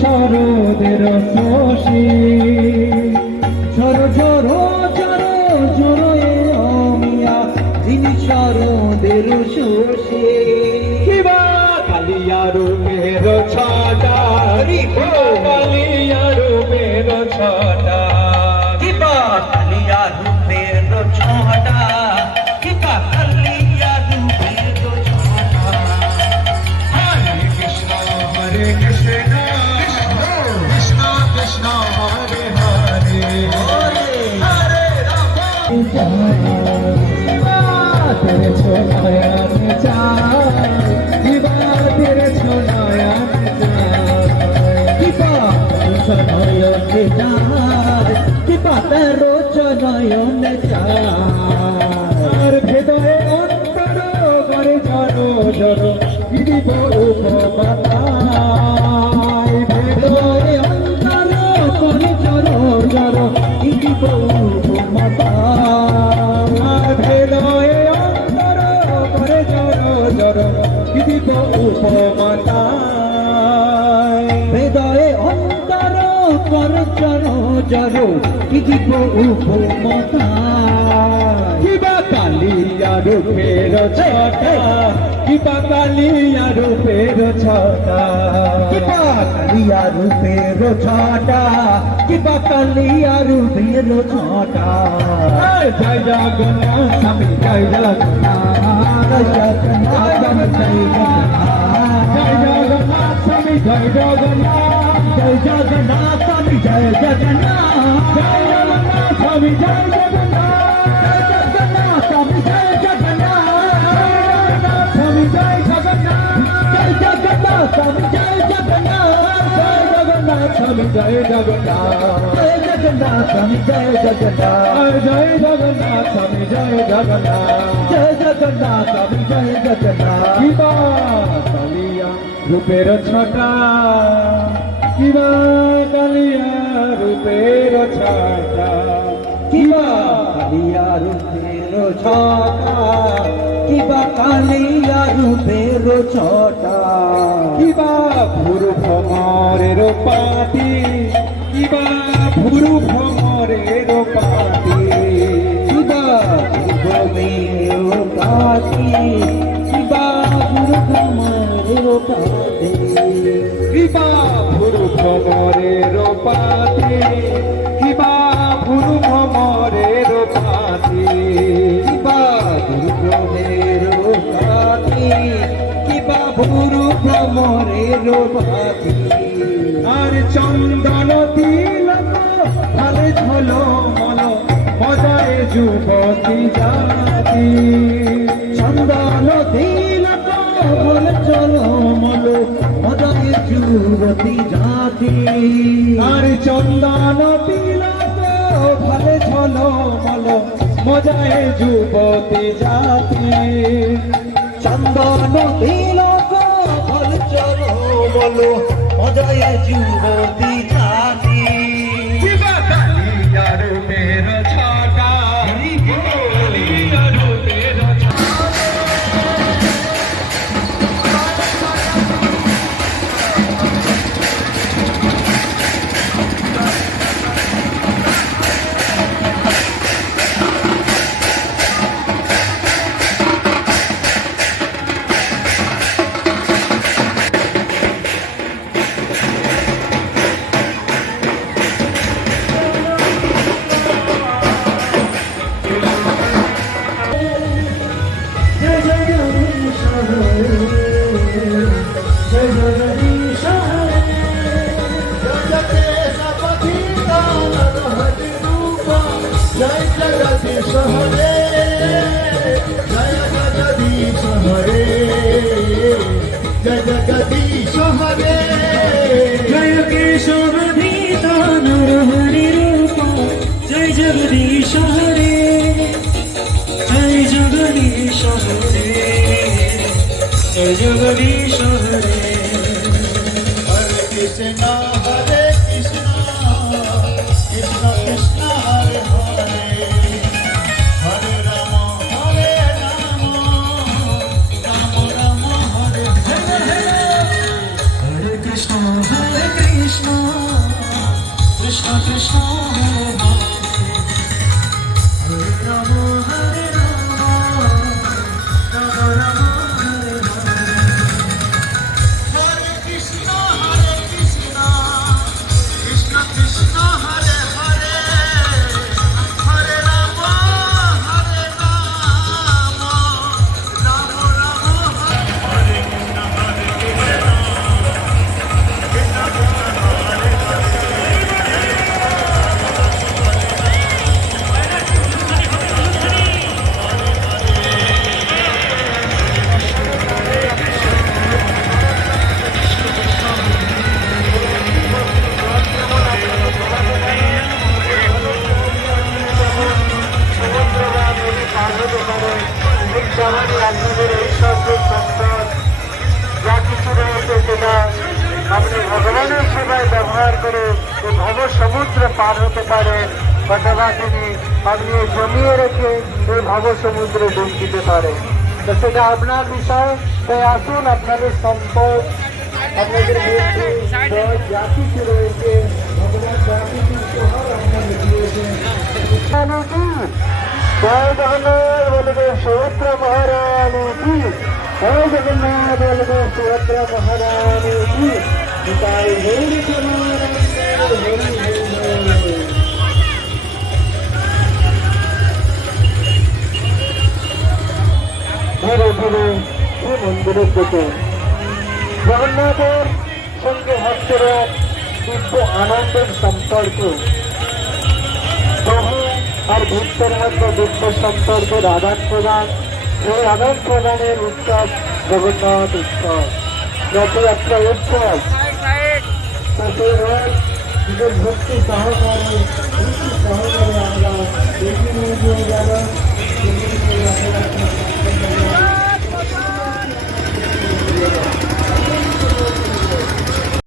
শরদের শশী ঝরো ঝরো ঝরো ঝরো এ মিয়া তিনি শরদের শশী কিবা কালিয়া রূপের ছটা কালিয়া রূপের ছটা কিবা কালিয়া রূপের ছটা কিবা কালিয়া রূপের ছটা হরে কৃষ্ণ কৃষ্ণ কৃষ্ণ কৃষ্ণ হরে হরে হরে রাম तेरे छोड़ायन चाय किबा तेरे छोड़ायन चाय किबा छोड़ायन चाय किबा तेरो छोड़ायन चाय भेदे अंतर करे जरो जरो किदिब उपमाताय भेदे अंतर करे जरो जरो किदिब उपमाताय भेदे কিদিব উপমাতায় হৃদয়ে অন্তর কর চর জর কিদিব উপমাতায় কিবা কালিয়া রূপের ছটা কিবা কালিয়া রূপের ছটা কিবা কালিয়া রূপের ছটা কিবা কালিয়া রূপের ছটা জয় জগন্নাথ স্বামী জয় জগন্নাথ জগন্নাথ জয় জগন্নাথ স্বামী জয় জগন্নাথ জয় জগন্নাথ স্বামী জয় জগন্নাথ জয় জগন্নাথ স্বামী জয় জগন্নাথ স্বামী জয় জগন্নাথ স্বামী জয় জগন্নাথ স্বামী জয় জগন্নাথ জয় জগন্নাথ স্বামী জয় জগন্নাথ জয় জগন্নাথ স্বামী জয় জগন্নাথ জয় জগন্নাথ স্বামী জয় জগন্নাথ জয় জগন্নাথ স্বামী জয় জগন্নাথ কিবা কালিয়া রূপের ছটা কিবা কালিয়া রূপের ছটা কিবা কালিয়া রূপের ছটা কিবা কালিয়া রূপের ছটা কিবা ভুরু ভ্রমরের পাতি কিবা ভুরু ভ্রমরের পাতি কিবা ভ্রমের পাতি কিবা ভুরু ভ্রমরের পাতি কিবা ভুরু ভ্রমরের পাতি কিবা ভুরু ভ্রমরের পাতি কিবা ভুরু ভ্রমের পাতি কিবা ভুরু ভ্রমরের পাতি আর চন্দন তিলক ভালে ঝলো মল মজায় যুবতী জাতি চন্দন তিলক ভালে চলো মল মজায় যুবতী জাতি আর চন্দন তিলক ভালে ঝলো মল মজায় যুবতী জাতি চন্দন তিলক ভালে চলো মল মজায় যুবতী জাতি কিবা কালিয়া রূপের ছটা কালিয়া রূপের জগদীশ হরে জয় কেশব নিতান হরি রূপ জয় জগদীশ হরে জয় জগদীশ হরে জয় জগদীশ হরে হরে কৃষ্ণ হরে কৃষ্ণ কৃষ্ণ কৃষ্ণ হরে হরে হরে রাম রাম রাম হরে হরে হরে কৃষ্ণ হরে কৃষ্ণ কৃষ্ণ হরে রাম হরে রাম রাম রাম হরে হরে হরে কৃষ্ণ কৃষ্ণ কৃষ্ণ হরে হরে হরে রাম রাম রাম হরে যা কিছু রয়েছে সেটা আপনি ভগবানের সেবায় ব্যবহার করে এই ভব সমুদ্র পার হতে পারেন, অথবা তিনি আপনি জমিয়ে রেখে এই ভব সমুদ্রে ডুব দিতে পারেন। তো সেটা আপনার বিষয়। তাই আসুন, আপনাদের সম্পদ, আপনাদের বুদ্ধি, বল, যা কিছু রয়েছে ভগবান যা কিছু উপহার আপনাদের দিয়েছেন। জয় জগন্নাথ বলদেব সুভদ্রা মহারানী কি, জয় জগন্নাথ বলদেব সুভদ্রা মহারানী কি, তাই হরি ধীরে ধীরে শ্রী মন্দিরের দিকে জগন্নাথের সঙ্গে ভক্তরা দিব্য আনন্দের সম্পর্ক, প্রভু আর ভক্তের মধ্যে দিব্য সম্পর্কের আদান প্রদান, এই আদান প্রদানের উৎসব জগন্নাথ উৎসব, রথযাত্রা উৎসব। নিজের ভক্তি সহকারে